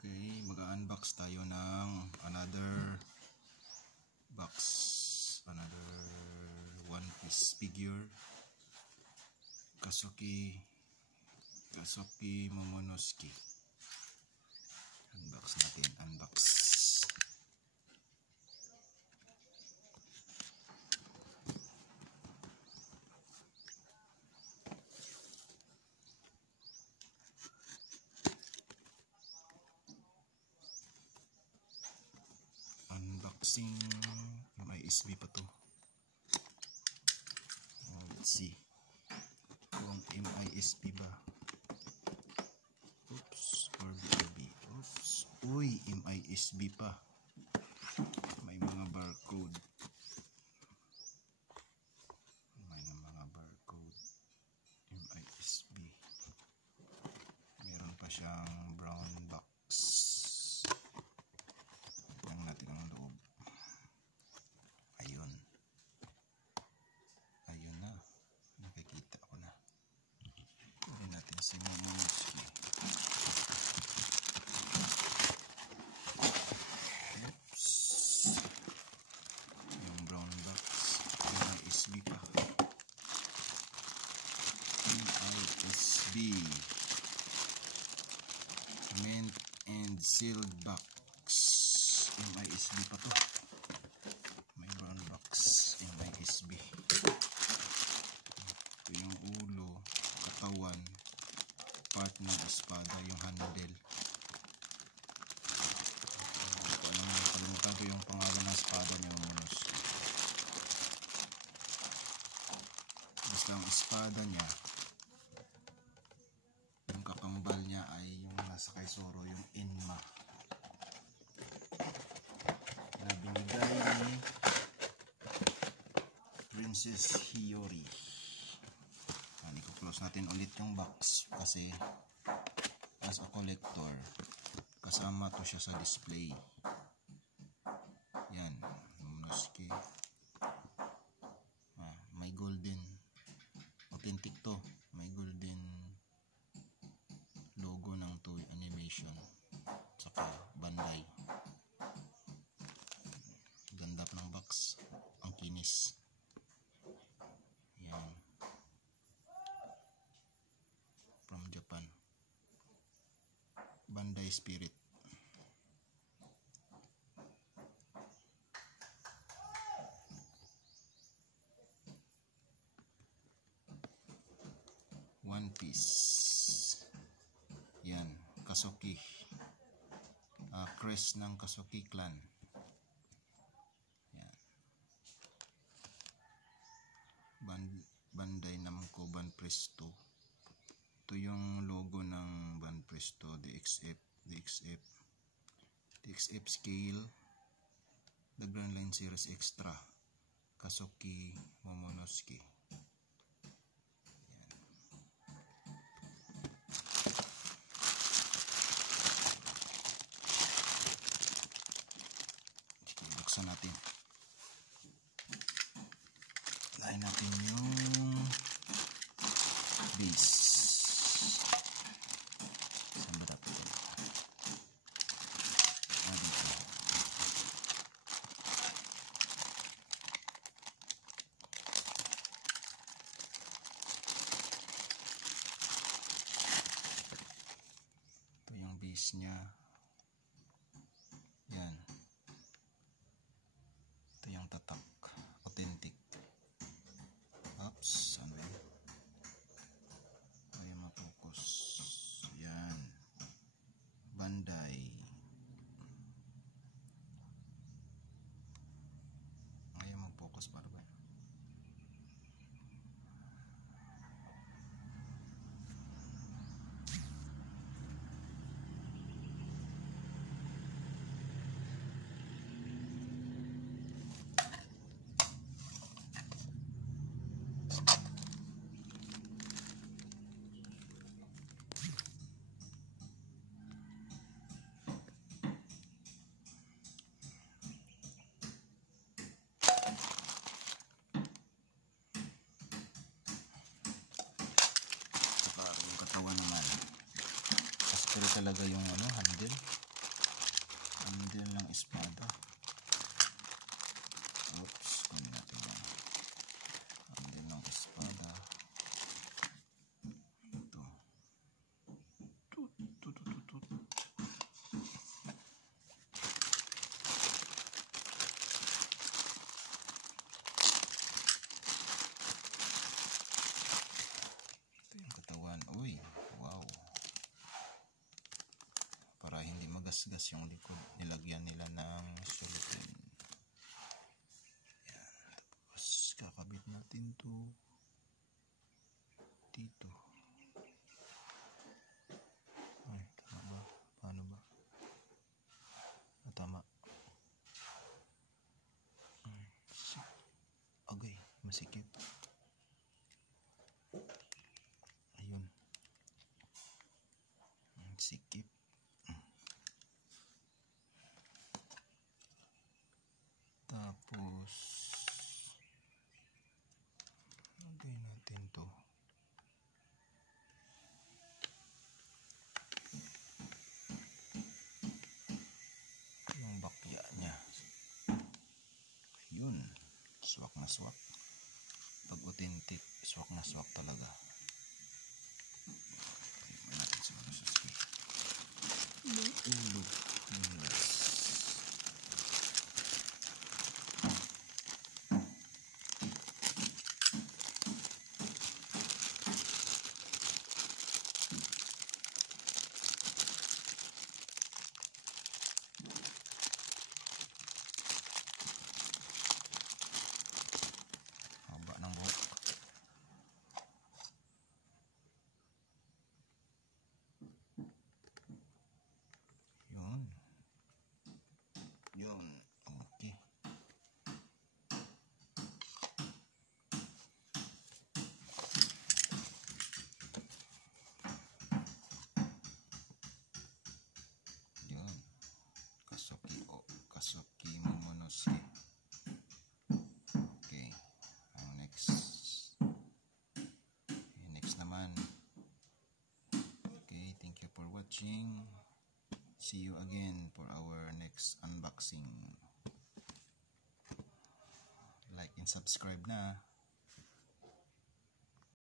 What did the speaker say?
Okay, mag-unbox tayo ng another box, another One Piece figure, Kazuki Momonosuke. Unbox natin, unbox. Unboxing. MISB pa to. Let's see kung MISB ba. Oops, or BRB. Oops, uy, MISB pa. May mga barcode. MISB. Meron pa siyang brown box. Tignan natin ang loob. Ayun. Ayun na. Nakikita ko na. Tignan natin si Momonosuke. Oops. Yung brown box. MISB pa. MISB. Mint and sealed box. MISB pa to. May brown box. MISB. Ito yung ulo, katawan, part ng espada, yung handle. Kalimutan ko yung pangalan ng espada niya, Momonosuke. Basta ang espada niya, yung kakambal niya ay yung nasa kay Zoro, yung Enma na binigay ni Princess Hiyori. I-close natin ulit yung box kasi as a collector kasama to siya sa display. Yan, Momonosuke. May golden, authentic to, may golden logo ng Toei Animation saka Bandai. Ganda pa ng box, ang kinis. Yan, from Japan, Bandai Spirit. One Piece. Yan, Kazuki. Crest ng Kazuki clan. Yan. Bandai Namco Banpresto. Ito yung logo ng Banpresto, DXF scale, the Grand Line Series Extra, Kazuki Momonosuke. Buksan natin. Lain natin yung base. Saan ba dapat ito? Dito. Ito yung base niya. Yan. Ito yung tatak, authentic. Oops, ano yun? Ayaw mapokus. Yan, Bandai. Ayaw mapokus para ba? Katawan naman. Pero talaga yung handle. Handle ng espada. Oops, kunin natin yan. Handle ng espada. Ito. Tut. Ito yung katawan. Uy, wow. Para hindi magasgas yung likod, nilagyan nila ng silicone. Yan. Tapos kakabit natin to dito. Ay, tama ba? Paano ba? Tama. Okay, masikip. Ayun. Sikip. Tapos lagay natin to. Yung bakya niya. Ayun. Swak na swak. Pag authentic, swak na swak talaga. Ayun natin siguro sa skin. Ulog. Haba ng buhok. Yun. Yun. Okay. Yun. Kasoki Momonosuke. Okay. Ang next naman. Okay, thank you for watching. See you again for our next unboxing. Like and subscribe na.